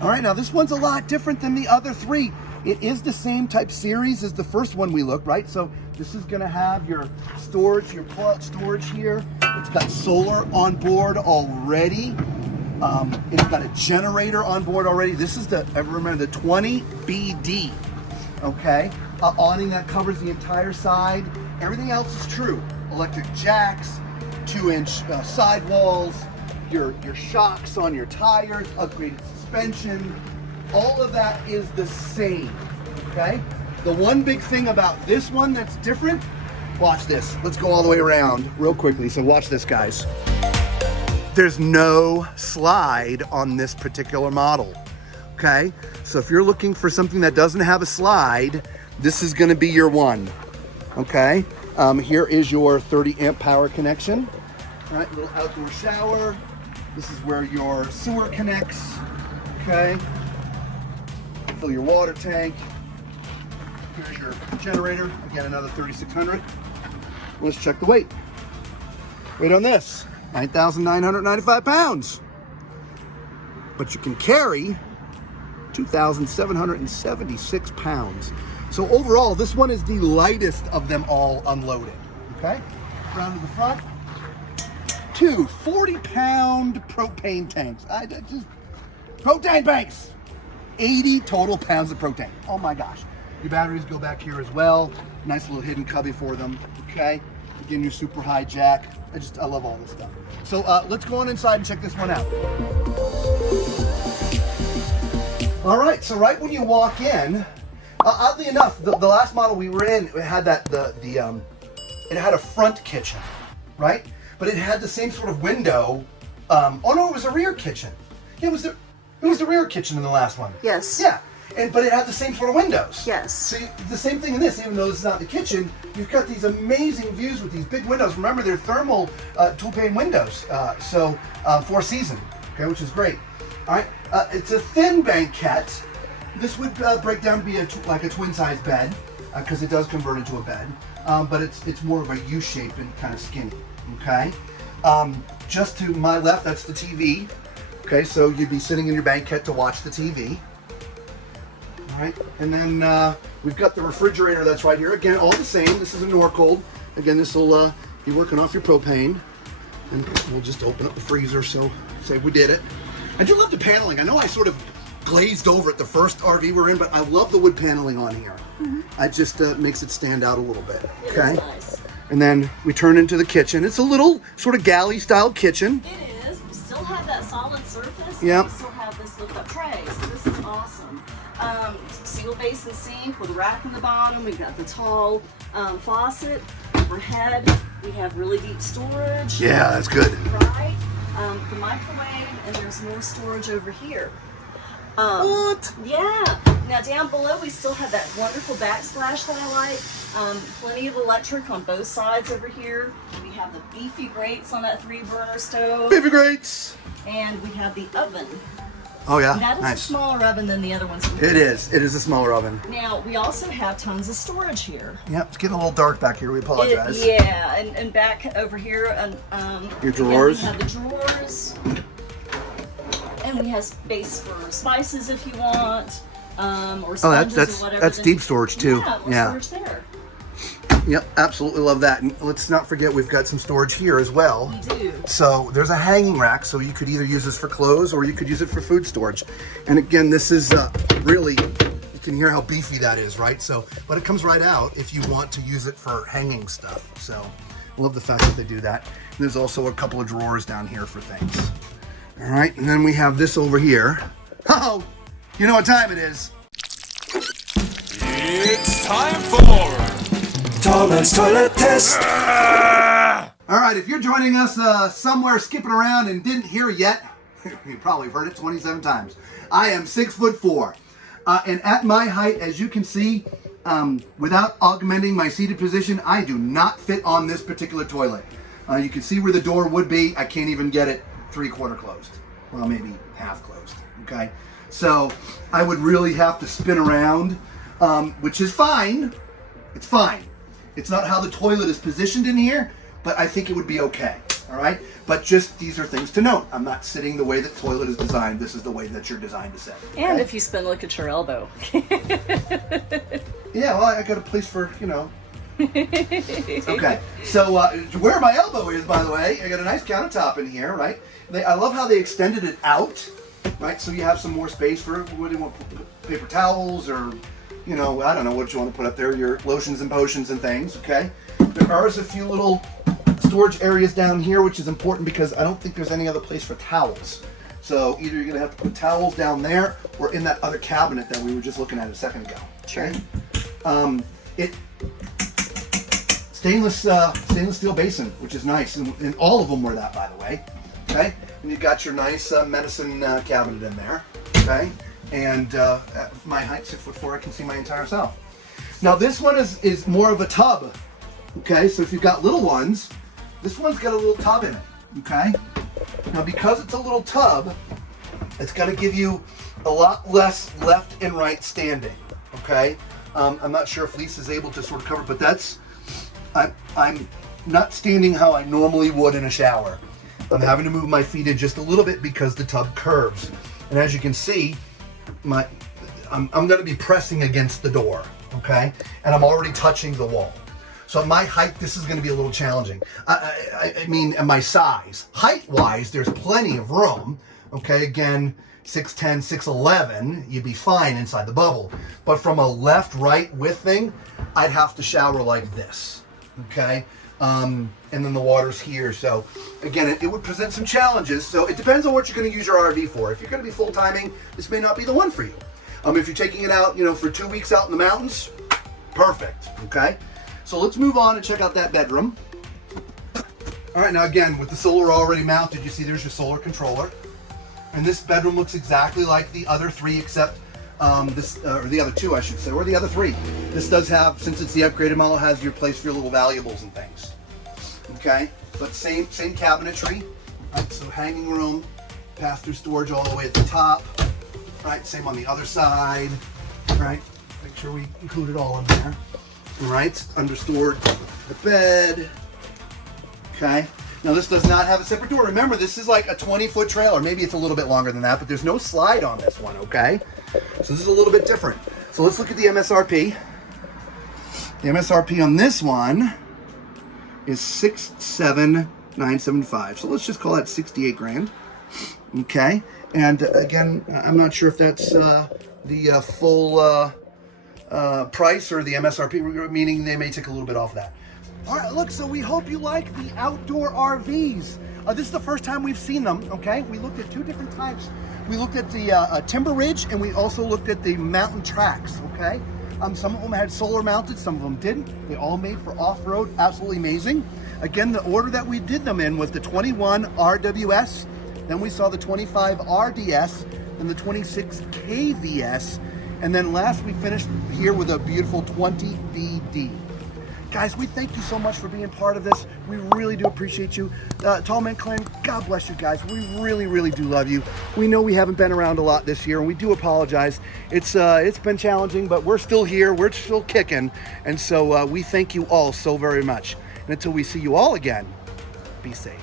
All right, now this one's a lot different than the other three. It is the same type series as the first one we looked, right? So this is gonna have your storage, your plug storage here. It's got solar on board already. It's got a generator on board already. This is the, remember, the 20 BD, okay? Awning that covers the entire side. Everything else is true. Electric jacks, 2-inch sidewalls, your shocks on your tires, upgraded suspension. All of that is the same, okay? The one big thing about this one that's different, watch this. Let's go all the way around real quickly. So watch this, guys. There's no slide on this particular model, okay? So if you're looking for something that doesn't have a slide, this is gonna be your one, okay? Here is your 30 amp power connection. All right, little outdoor shower. This is where your sewer connects, okay? Fill your water tank. Here's your generator. Again, another 3,600. Let's check the weight. Weight on this, 9,995 pounds. But you can carry 2,776 pounds. So overall, this one is the lightest of them all unloaded, okay? Round to the front. Two 40-pound propane tanks. Propane tanks. 80 total pounds of propane. Oh my gosh. Your batteries go back here as well. Nice little hidden cubby for them, okay? Again, your super high jack. I love all this stuff. So let's go on inside and check this one out. All right, so right when you walk in, oddly enough, the last model we were in, it had that, it had a front kitchen, right? But it had the same sort of window. Oh no, it was a rear kitchen. Yeah, it was the rear kitchen in the last one. Yes. Yeah, but it had the same sort of windows. Yes. So the same thing in this, even though this is not the kitchen, you've got these amazing views with these big windows. Remember, they're thermal dual pane windows, four season, okay, which is great. All right, it's a thin banquette. This would break down to be like a twin size bed, because it does convert into a bed, but it's more of a U shape and kind of skinny, okay? Just to my left, that's the TV. Okay, so you'd be sitting in your banquette to watch the TV. All right, and then we've got the refrigerator that's right here. Again, all the same. This is a Norcold. Again, this will be working off your propane. And we'll just open up the freezer, so say we did it. I do love the paneling. I know I sort of glazed over it the first RV we're in, but I love the wood paneling on here. Mm-hmm. It just makes it stand out a little bit. Okay. It is nice. And then we turn into the kitchen. It's a little sort of galley-style kitchen. It is. We still have that solid surface. Yep. We still have this lift-up tray, so this is awesome. Single basin sink with a rack in the bottom. We've got the tall faucet overhead. We have really deep storage. Yeah, that's good. Right. The microwave, and there's more storage over here. What? Yeah. Now down below we still have that wonderful backsplash that I like. Plenty of electric on both sides over here. We have the beefy grates on that 3-burner stove. Beefy grates. And we have the oven. Oh yeah, That is nice. a smaller oven than the other ones. It is. It is a smaller oven. Now we also have tons of storage here. Yep, it's getting a little dark back here. We apologize. Yeah, and back over here, Your drawers. Again, we have the drawers. And we have space for spices if you want, or sponges or whatever. That's deep storage too. Yeah, more storage there. Yep, absolutely love that. And let's not forget we've got some storage here as well. We do. So there's a hanging rack, so you could either use this for clothes or you could use it for food storage. And again, this is really, you can hear how beefy that is, right? So, but it comes right out if you want to use it for hanging stuff. So I love the fact that they do that. And there's also a couple of drawers down here for things. All right, and then we have this over here. Oh, you know what time it is. It's time for Tallman's Toilet Test. All right, if you're joining us somewhere skipping around and didn't hear yet, you probably heard it 27 times. I am 6'4", and at my height, as you can see, without augmenting my seated position, I do not fit on this particular toilet. You can see where the door would be. I can't even get it 3/4 closed. Well, maybe half closed, okay? So I would really have to spin around, which is fine. It's fine. It's not how the toilet is positioned in here, but I think it would be okay. all right? But just, these are things to note. I'm not sitting the way that toilet is designed. This is the way that you're designed to sit. And okay? if you spin, look at your elbow. Yeah, well, I got a place for, you know. Okay, so where my elbow is, by the way, I got a nice countertop in here, right? I love how they extended it out, right? So you have some more space for, what do you want, paper towels or, you know, I don't know what you want to put up there, your lotions and potions and things, okay? There are a few little storage areas down here, which is important because I don't think there's any other place for towels. So either you're going to have to put towels down there or in that other cabinet that we were just looking at a second ago. Sure. Okay? Stainless steel basin, which is nice, and all of them were that, by the way. Okay, and you've got your nice medicine cabinet in there. Okay, and at my height, 6'4", I can see my entire self. Now this one is more of a tub. Okay, so if you've got little ones, this one's got a little tub in it. Okay, now because it's a little tub, it's going to give you a lot less left and right standing. Okay, I'm not sure if Lisa's able to sort of cover, but that's. I'm not standing how I normally would in a shower. I'm having to move my feet in just a little bit because the tub curves. And as you can see, I'm going to be pressing against the door, okay? And I'm already touching the wall. So at my height, this is going to be a little challenging. I mean, at my size. Height-wise, there's plenty of room, okay? Again, 6'10", 6'11", you'd be fine inside the bubble. But from a left-right width thing, I'd have to shower like this, okay? And then the water's here. So again, it would present some challenges. So it depends on what you're going to use your RV for. If you're going to be full-timing, this may not be the one for you. If you're taking it out, you know, for 2 weeks out in the mountains, perfect, okay? So let's move on and check out that bedroom. All right, now again, with the solar already mounted, you see there's your solar controller. And this bedroom looks exactly like the other three, except or the other two, I should say, or the other three. This does have, since it's the upgraded model, has your place for your little valuables and things. Okay, but same cabinetry. Right, so hanging room, pass-through storage all the way at the top. Right, same on the other side. Right, make sure we include it all in there. Right, under stored the bed. Okay. Now this does not have a separate door. Remember, this is like a 20-foot trailer. Maybe it's a little bit longer than that, but there's no slide on this one, okay? So this is a little bit different. So let's look at the MSRP. The MSRP on this one is $67,975. So let's just call that 68 grand. Okay. And again, I'm not sure if that's the full price or the MSRP, meaning they may take a little bit off that. All right, look, so we hope you like the outdoor RVs. This is the first time we've seen them, okay? We looked at two different types. We looked at the Timber Ridge, and we also looked at the Mountain Tracks, okay? Some of them had solar mounted, some of them didn't. They all made for off-road, absolutely amazing. Again, the order that we did them in was the 21 RWS, then we saw the 25 RDS, and the 26 KVS, and then last we finished here with a beautiful 20 VD. Guys, we thank you so much for being part of this. We really do appreciate you. Tall Man Clan, God bless you guys. We really, really do love you. We know we haven't been around a lot this year, and we do apologize. It's been challenging, but we're still here. We're still kicking. And so we thank you all so very much. And until we see you all again, be safe.